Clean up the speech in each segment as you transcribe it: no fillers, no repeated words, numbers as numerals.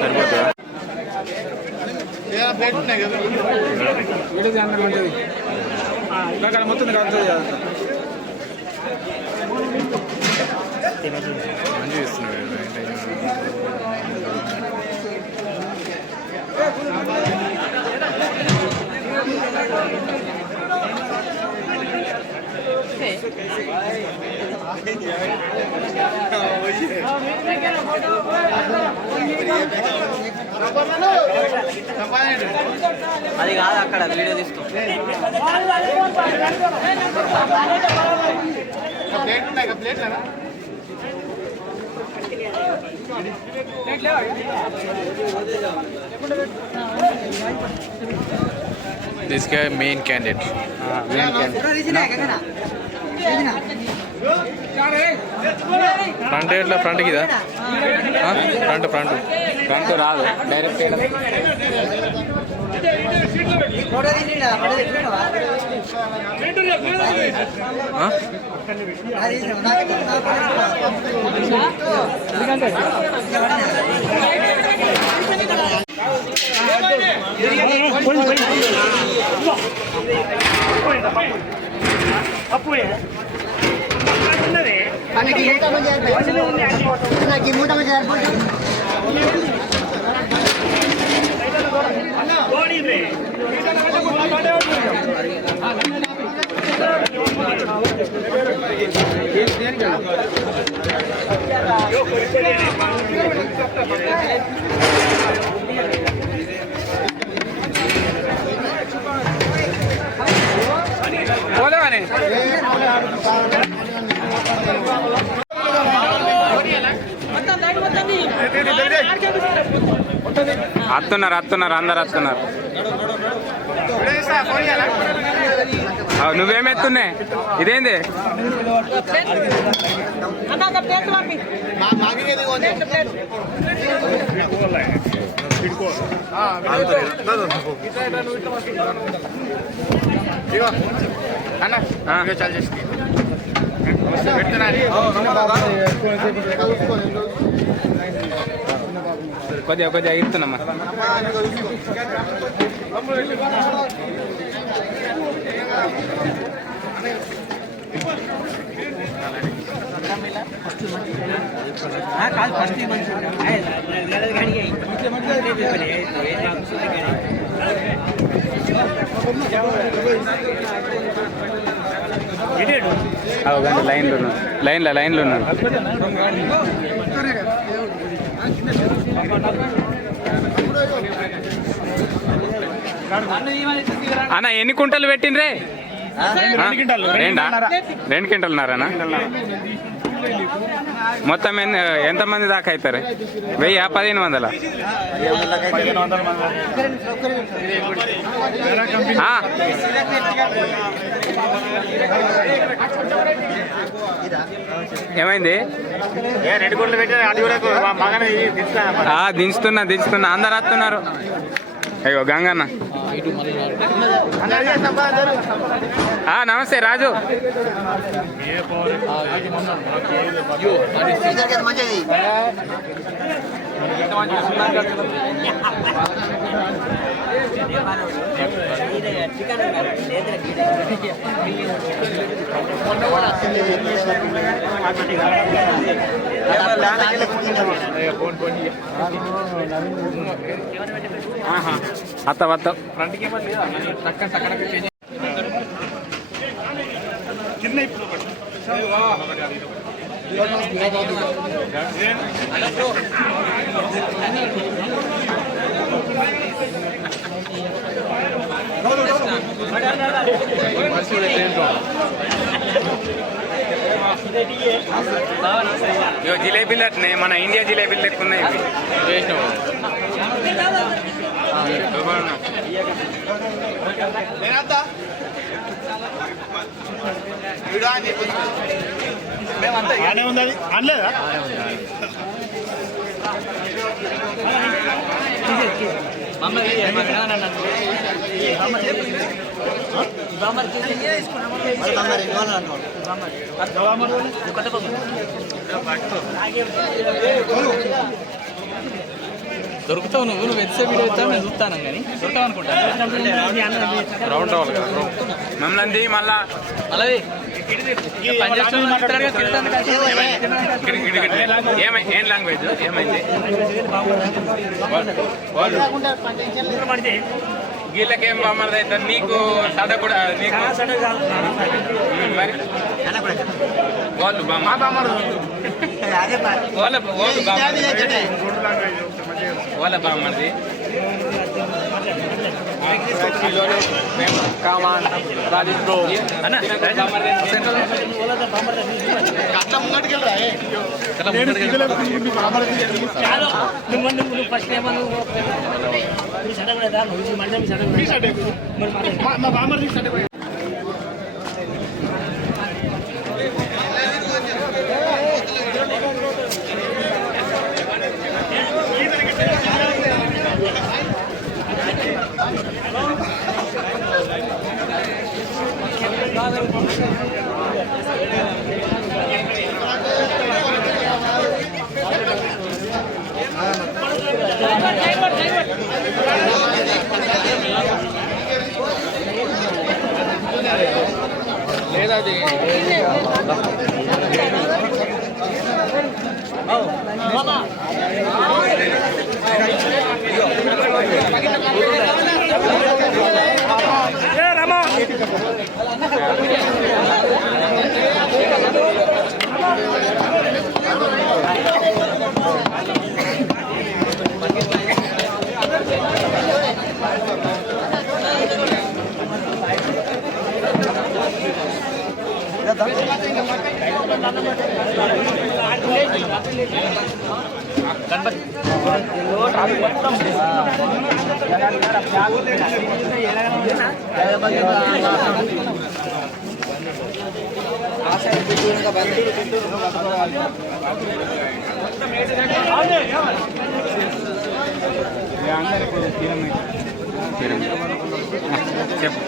సరిపోతుందా? వీడియో అంత మంచిది అక్కడ మొత్తం కాదు మంచిగా ఇస్తున్నాడు. అది కాదు అక్కడ వీడియో తీసుకో. This guy main candidate. Front ఎట్లా ఫ్రంట్కి ఇదా? ఫ్రంట్ రాదు డైరెక్ట్. అత్తున్నారు అందరు అత్తున్నారు. నువ్వేం ఎత్తున్నాయి? ఇదేంది? కొద్దిగా ఇస్తున్నామ్మా. లైన్లో ఉన్నాను. అన్న ఎన్ని కుంటలు పెట్టిండ్రే? 2 క్వింటలున్నారనా? మొత్తం ఎంతమంది దాకా అవుతారు? 1000, 1500? ఏమైంది? దించుతున్నా అందరు వస్తున్నారు. అయ్యో గంగన్న. నమస్తే రాజు. అత్త జిలేబీలు అట్నే మన ఇండియా జిలేబీలు లెక్క ఉన్నాయి. అనలేదా? దొరుకుతావు నువ్వు వెచ్చే వీడియో ఇస్తావు నేను చూస్తాను కానీ దొరుకుతావు అనుకుంటా రౌండ్ అవ్వాలి కదా మమ్మల్ని మళ్ళా అలాగే ఏం లాంగ్వేజ్ ఏమైంది వీళ్ళకేం బామ్మది అవుతారు నీకు సడ కూడా నీకు మరి వాళ్ళు వాళ్ళ బామ్మది కామాన్ రాజేష్ బ్రో లేదది చెప్పు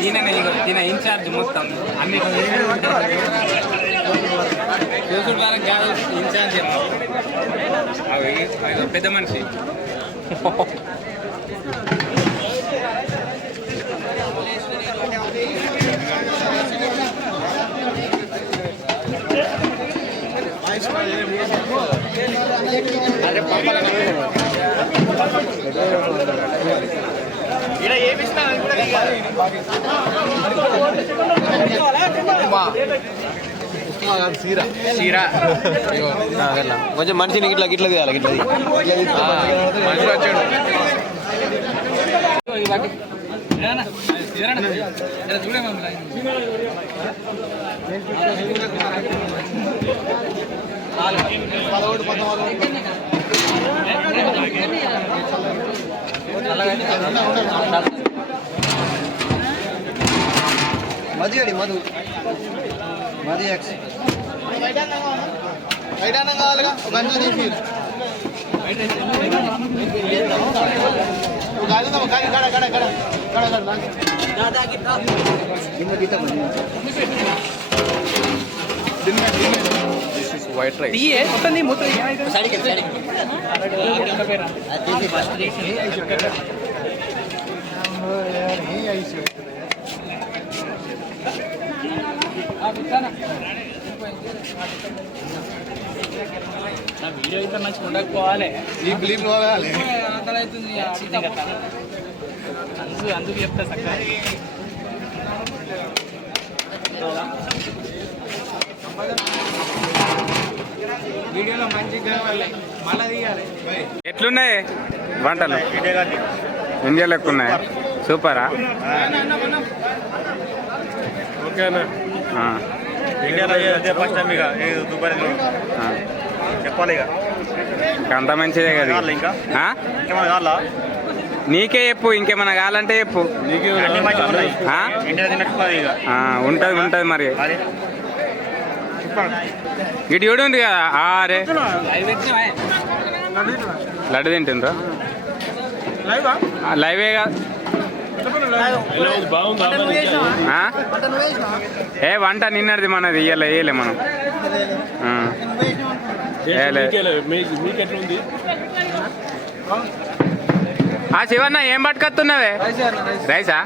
ఈయన ఇన్ఛార్జ్ మొత్తం అన్ని చూసుడు వాళ్ళకి కాదు ఇన్ఛార్జ్ అవి పెద్ద మనిషి కొంచెం మనిషిని ఇట్లా గిట్ల తీయాలి గిట్ల మనిషి వచ్చాడు మధు అడి మధు మధు ఎక్స్ కావాలిగా ఒక గంటలో తీసి వైట్ రైస్ వీడియో అయితే మంచిగా ఉండకపోవాలి అందుకు చెప్తా చక్కగా వీడియోలో మంచిగా మళ్ళీ తీయాలి. ఎట్లున్నాయి వంటలు ఇండియా లెక్క ఉన్నాయి సూపరా ఓకేనా ఇండియాలో ఫస్ట్ టైం ఇక దుబాయ్లో చెప్పాలి ఇక అంత మంచిదే కదా ఇంకా ఆ? ఇంకేమైనా కావాలా నీకే చెప్పు ఇంకేమన్నా కావాలంటే చెప్పు అన్ని మంచిగా ఉన్నాయి ఆ? ఇండియా తిన్నట్టున్నది ఇక ఉంటుంది ఉంటుంది మరి అది ఇటు చూడండి కదా అరే లడ్డు తింటుండ్రా లైవే కాదు ఆ? ఏ వంట నిన్నది మనది ఇయ్యాల వేయలే మనం ఆ. వేయలే. ఆ శివన్న ఏం పట్టుకొస్తున్నావే రైసా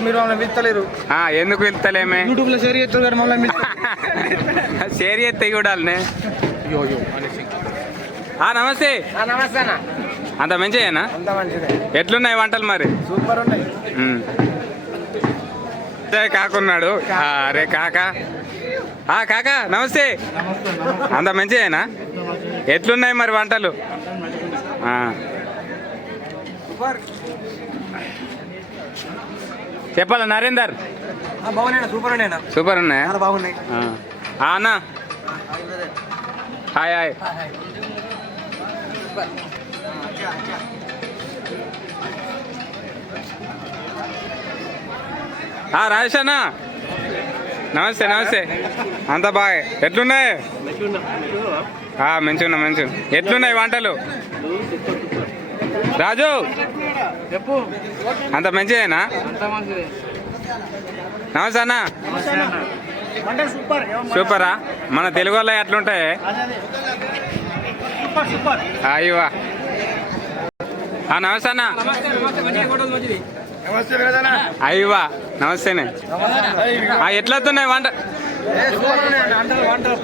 మీరు మమ్మల్ని పిలుస్తలేరు ఆ, ఎందుకు వెళ్తలేమే యూట్యూబ్ లో షేర్ చేస్తారు కానీ మమ్మల్ని షేర్ చేస్తే చూడాలనే నమస్తే నమస్తే అన్న అంత మంచిదేనా అంత మంచిదే ఎట్లున్నాయి వంటలు మరి సూపర్ ఉన్నాయి కాకున్నాడు అరే కాకా కాకా నమస్తే అంత మంచిదేనా ఎట్లున్నాయి మరి వంటలు ఆ. చెప్పాలా నరేందర్ బాగున్నాయి సూపర్ ఉన్నాయినా సూపర్ ఉన్నాయా చాలా బాగున్నాయి అన్నా హాయ్ హాయ్ రాజేష్ అన్న నమస్తే నమస్తే అంత బాగా ఎట్లున్నాయి మంచిగా మంచిగా ఎట్లున్నాయి వంటలు రాజు చెప్పు అంత మంచిదేనా నమస్తే అన్న సూపరా మన తెలుగు వాళ్ళు ఎట్లుంటాయి అయ్యవా నమస్తే అన్న అయ్యవా నమస్తేనే ఎట్లవుతున్నాయి వంట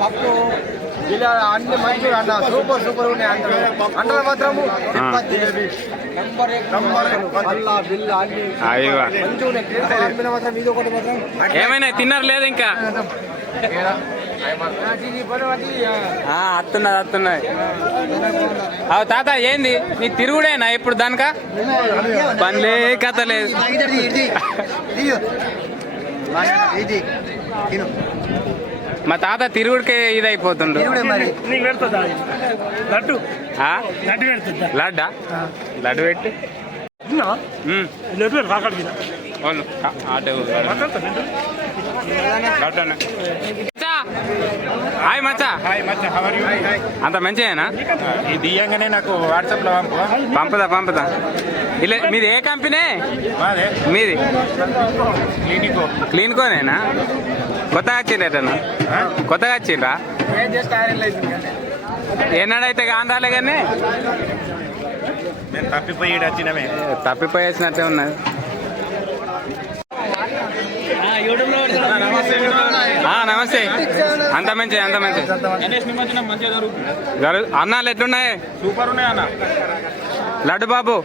పప్పు ఇలా అన్ని మంచిగా అన్న సూపర్ సూపర్ ఉన్నాయి అంటలు మాత్రము అయ్యవా మాత్రం ఇది ఒకటి మాత్రం ఏమైనా తిన్నారు లేదు ఇంకా అత్తున్నది తాత ఏంది నీ తిరుగుడేనా ఇప్పుడు దానిక పనిలే కథ లేదు మా తాత తిరుగుడికే ఇది అయిపోతుండు లడ్డా లడ్డు పెట్టి హాయ్ మచ్చా అంత మంచిదేనా ఈ దియ్యంగానే నాకు వాట్సాప్ లో పంపుదా ఇలా మీది ఏ కంపెనీ మీది క్లీన్కోనేనా కొత్తగా వచ్చిండ్రేటన్నా కొత్తగా వచ్చిండ్రా ఏనాడైతే కాందాలే కానీ నేను తప్పిపోయి వచ్చినమే తప్పిపోయేసినట్టే ఉన్నది నమస్తే అంత మంచి అన్నాలు ఎట్లున్నాయి సూపర్ ఉన్నాయి అన్న లడ్డు బాబు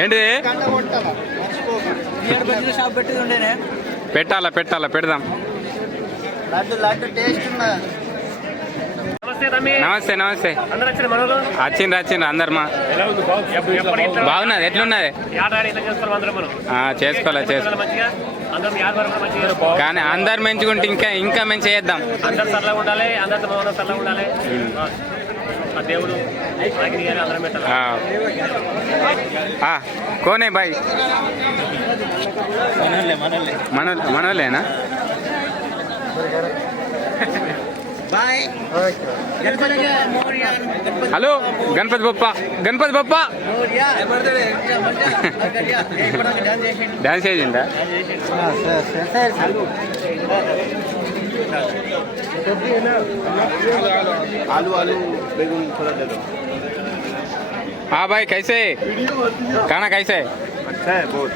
ఏంటి పెట్టాలా పెడదాం నమస్తే వచ్చిండ్రు అందరు మా బాగున్నది ఎట్లున్నది చేసుకోలే కానీ అందరు మంచిగుంటే ఇంకా మంచి చేద్దాం కోనే బాయ్ మనోళ్ళేనా హలో గణపతి బప్ప డాన్స్ చేసిందా हाँ भाई कैसे खाना कैसे अच्छा है बहुत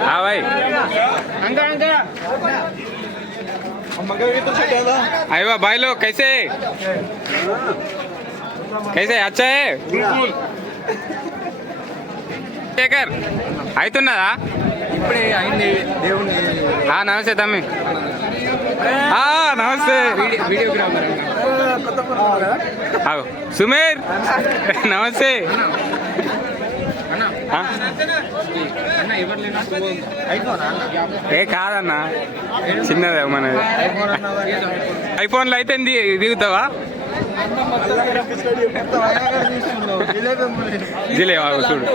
हाँ भाई अरे भाई लोग कैसे अच्छा है शेखर అవుతున్నదా ఇప్పుడే అయింది దేవుని నమస్తే తమ్మి నమస్తే వీడియోగ్రాఫర్ సుమేర్ నమస్తే ఏ కాదన్నా చిన్నదే మనది ఐఫోన్లో అయితే దిగుతావా జిలేవా చూడు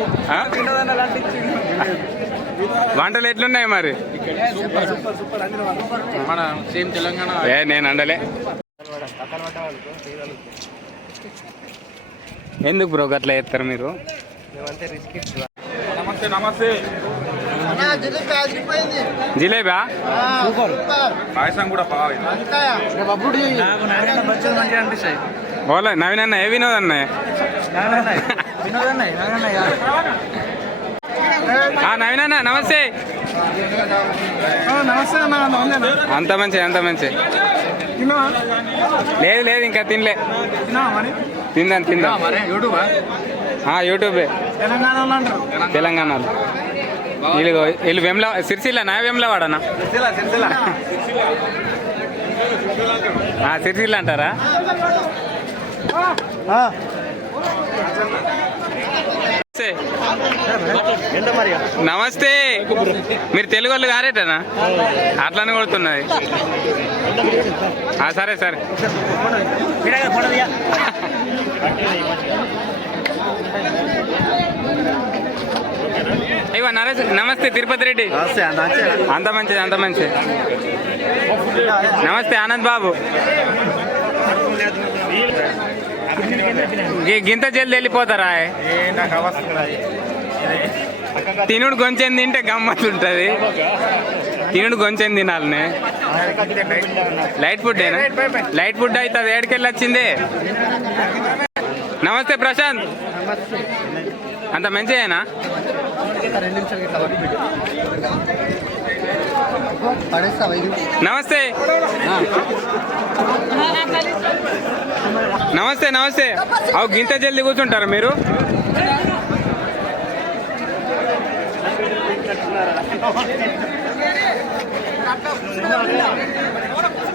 వంటలు ఎట్లున్నాయి మరి మన సేమ్ తెలంగాణ నేను అండలే ఎందుకు బ్రో అట్లా చేస్తారు మీరు? నమస్తే నమస్తే. జిలేబా పాయసం కూడా బాగా మంచిగా అనిపిస్తాయి. ఓలా నవీన్ అన్న ఏ వినోద్ అన్న నవీన్ అన్న నమస్తే. నమస్తే అన్న. అంత మంచి లేదు లేదు ఇంకా తినలే. తిందాం యూట్యూబే తెలంగాణలో. వీళ్ళు సిరిసిల్ల నా వేములవాడనా? సిరిసిల్ల అంటారా? నమస్తే. మీరు తెలుగు వాళ్ళు కారేటనా? అట్లానే కొడుతున్నది. సరే అయ్యో నరేష్ నమస్తే. తిరుపతి రెడ్డి అంత మంచిది. నమస్తే ఆనంద్ బాబు. గింత జల్ది వెళ్ళిపోతారా? తినుడు కొంచెం తింటే గమ్మత్తు ఉంటుంది. తినుడు కొంచెం తినాలనే. లైట్ ఫుడ్ అయితే అది ఏడుకెళ్ళి వచ్చింది. నమస్తే ప్రశాంత్. అంత మంచిదేనా? నమస్తే అవు గింత జల్దీ కూర్చుంటారా మీరు?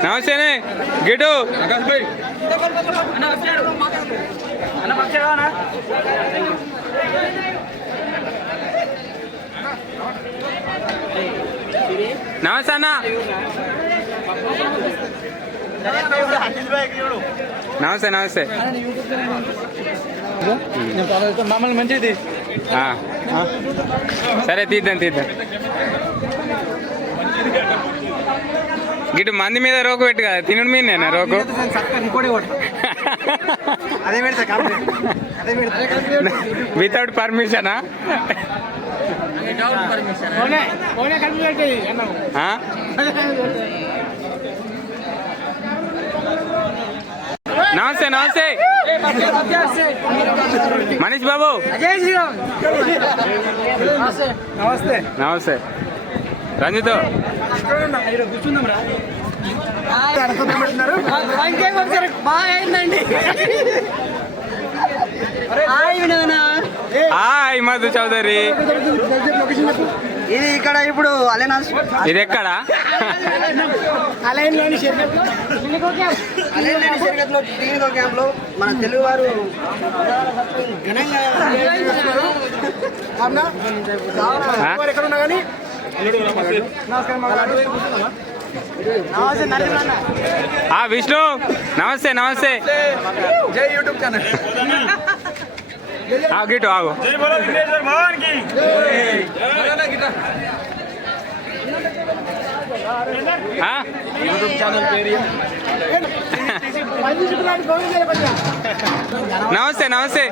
నమస్తేనే గిటు. నమస్తే అన్న. నమస్తే మమ్మల్ని మంచిది. సరే తీద్దాం. గిటు మంది మీద రోకు పెట్టు కదా, తినుడు మీదేనా రోకు? వితౌట్ పర్మిషనా? నమస్తే మనీష్ బాబు. నమస్తే రంజిత్. హాయ్ మధు చౌదరి. ఇది ఇక్కడ ఇప్పుడు ఇది ఎక్కడ? క్యాంప్ లో మన తెలుగు వారు ఎక్కడున్నా కానీ విష్ణు నమస్తే. జై యూట్యూబ్ ఛానల్. గిటు ఆగు. యూట్యూబ్ ఛానల్ పేరు నమస్తే.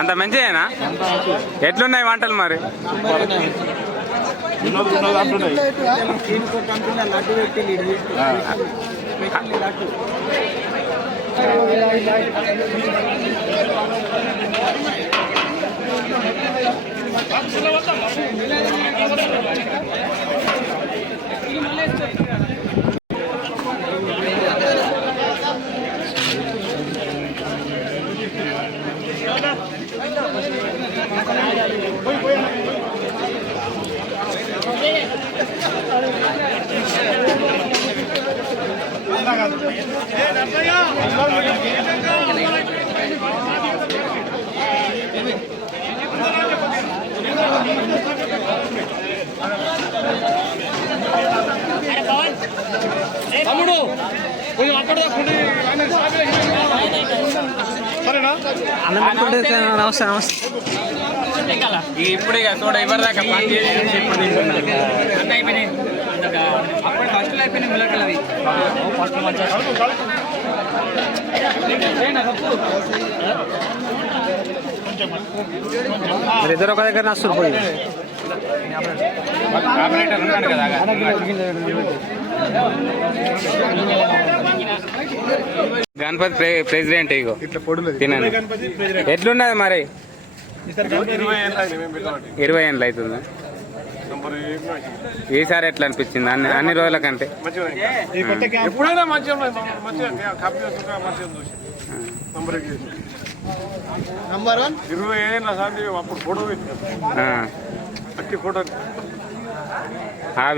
అంత మంచిదేనా? ఎట్లున్నాయి వంటలు మరి? తమ్ముడు అక్కడ నమస్తే ఇప్పుడు ఇక చూడ ఎవరిదాకా పని చేసి ఇప్పుడు తింటున్నాను. ములకలు అయిపోయినాయి ములకలవి ఫస్ట్ మంచిగా మరి ఇద్దరు ఒక దగ్గర నస్తారు పోయి ఆపరేటర్ ఉన్నాడు కదా గణపతి ప్రెసిడెంట్ ఇగో తినండి ఎట్లున్నది మరి 20 ఏళ్ళు అవుతుంది ఈసారి ఎట్లా అనిపించింది అన్ని రోజుల కంటే ఎప్పుడైనా మంచిగా నంబర్ 1 20 ఏళ్ళ సార్లు అప్పుడు ఫోటో అట్టి ఫోటో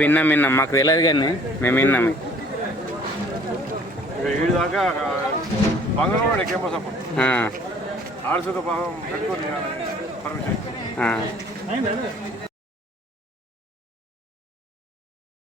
విన్నాం మాకు తెలియదు కానీ మేము విన్నాము ఏడు దాకా బంగారం కేంపస్ అప్పుడు ఆడుసుతో పెట్టుకొని పర్మిషన్